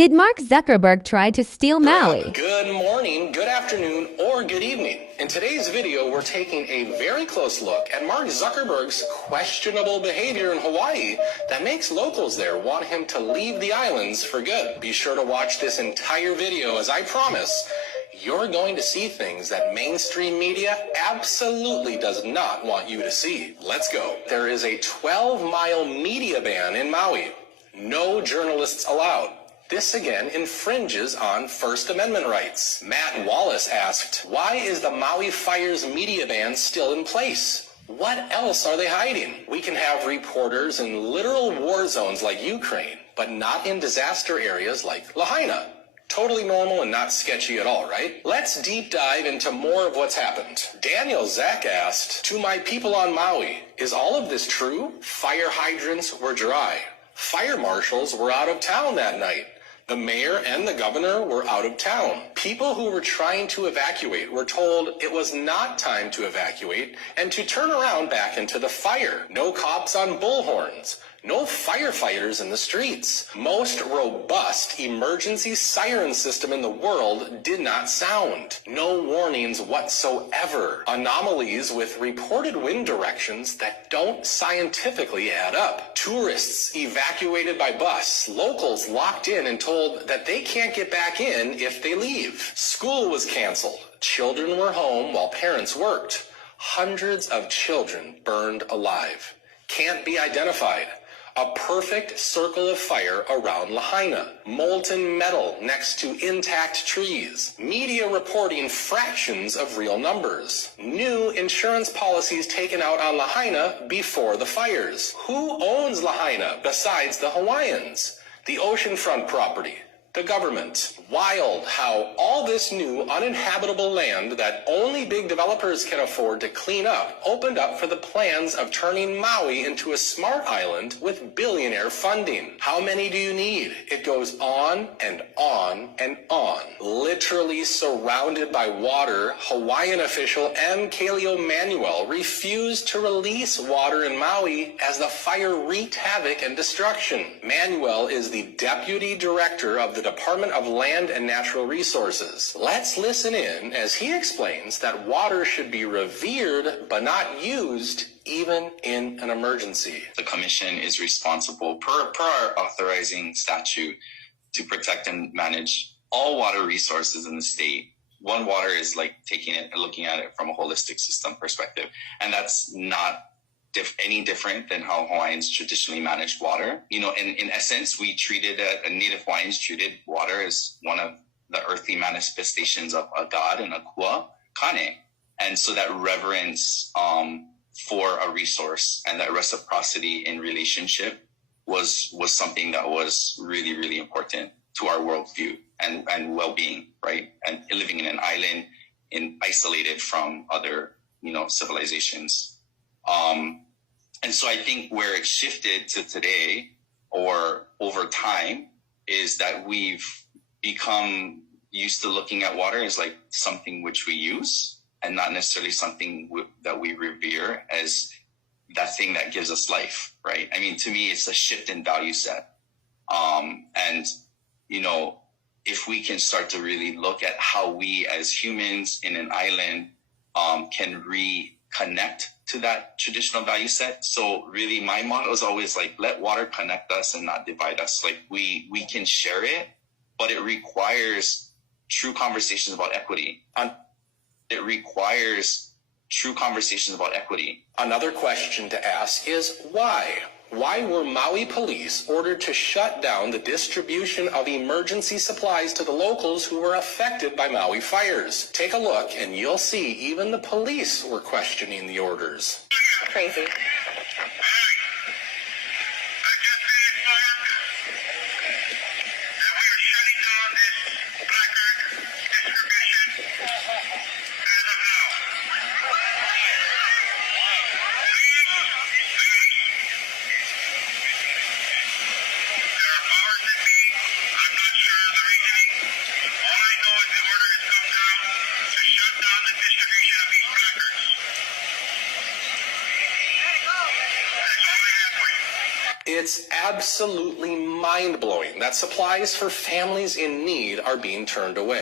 Did Mark Zuckerberg try to steal Maui? Good morning, good afternoon, or good evening. In today's video, we're taking a very close look at Mark Zuckerberg's questionable behavior in Hawaii that makes locals there want him to leave the islands for good. Be sure to watch this entire video, as I promise, you're going to see things that mainstream media absolutely does not want you to see. Let's go. There is a 12-mile media ban in Maui. No journalists allowed. This again infringes on First Amendment rights. Matt Wallace asked, why is the Maui fires media ban still in place? What else are they hiding? We can have reporters in literal war zones like Ukraine, but not in disaster areas like Lahaina. Totally normal and not sketchy at all, right? Let's deep dive into more of what's happened. Daniel Zach asked, to my people on Maui, is all of this true? Fire hydrants were dry. Fire marshals were out of town that night. The mayor and the governor were out of town. People who were trying to evacuate were told it was not time to evacuate and to turn around back into the fire. No cops on bullhorns. No firefighters in the streets. Most robust emergency siren system in the world did not sound. No warnings whatsoever. Anomalies with reported wind directions that don't scientifically add up. Tourists evacuated by bus. Locals locked in and told that they can't get back in if they leave. School was canceled. Children were home while parents worked. Hundreds of children burned alive. Can't be identified. A perfect circle of fire around Lahaina. Molten metal next to intact trees. Media reporting fractions of real numbers. New insurance policies taken out on Lahaina before the fires. Who owns Lahaina besides the Hawaiians? The oceanfront property. The government. Wild how all this new uninhabitable land that only big developers can afford to clean up opened up for the plans of turning Maui into a smart island with billionaire funding. How many do you need? It goes on and on and on. Literally surrounded by water, Hawaiian official M. Kaleo Manuel refused to release water in Maui as the fire wreaked havoc and destruction. Manuel is the deputy director of the Department of Land and Natural Resources. Let's listen in as he explains that water should be revered but not used even in an emergency. The commission is responsible per our authorizing statute to protect and manage all water resources in the state. One Water is like taking it and looking at it from a holistic system perspective. And that's not any different than how Hawaiians traditionally managed water. You know, in essence, we treated Native Hawaiians treated water as one of the earthly manifestations of a god and a kua, kane. And so that reverence for a resource and that reciprocity in relationship was something that was really, really important to our worldview and well-being, right? And living in an island isolated from other, civilizations. And so I think where it shifted to today or over time is that we've become used to looking at water as like something which we use and not necessarily something that we revere as that thing that gives us life, right? I mean, to me, it's a shift in value set. And, if we can start to really look at how we as humans in an island can reconnect to that traditional value set. So really my motto is always like, let water connect us and not divide us. Like we can share it, but it requires true conversations about equity. It requires true conversations about equity. Another question to ask is why? Why were Maui police ordered to shut down the distribution of emergency supplies to the locals who were affected by Maui fires? Take a look and you'll see even the police were questioning the orders. Crazy. It's absolutely mind-blowing that supplies for families in need are being turned away.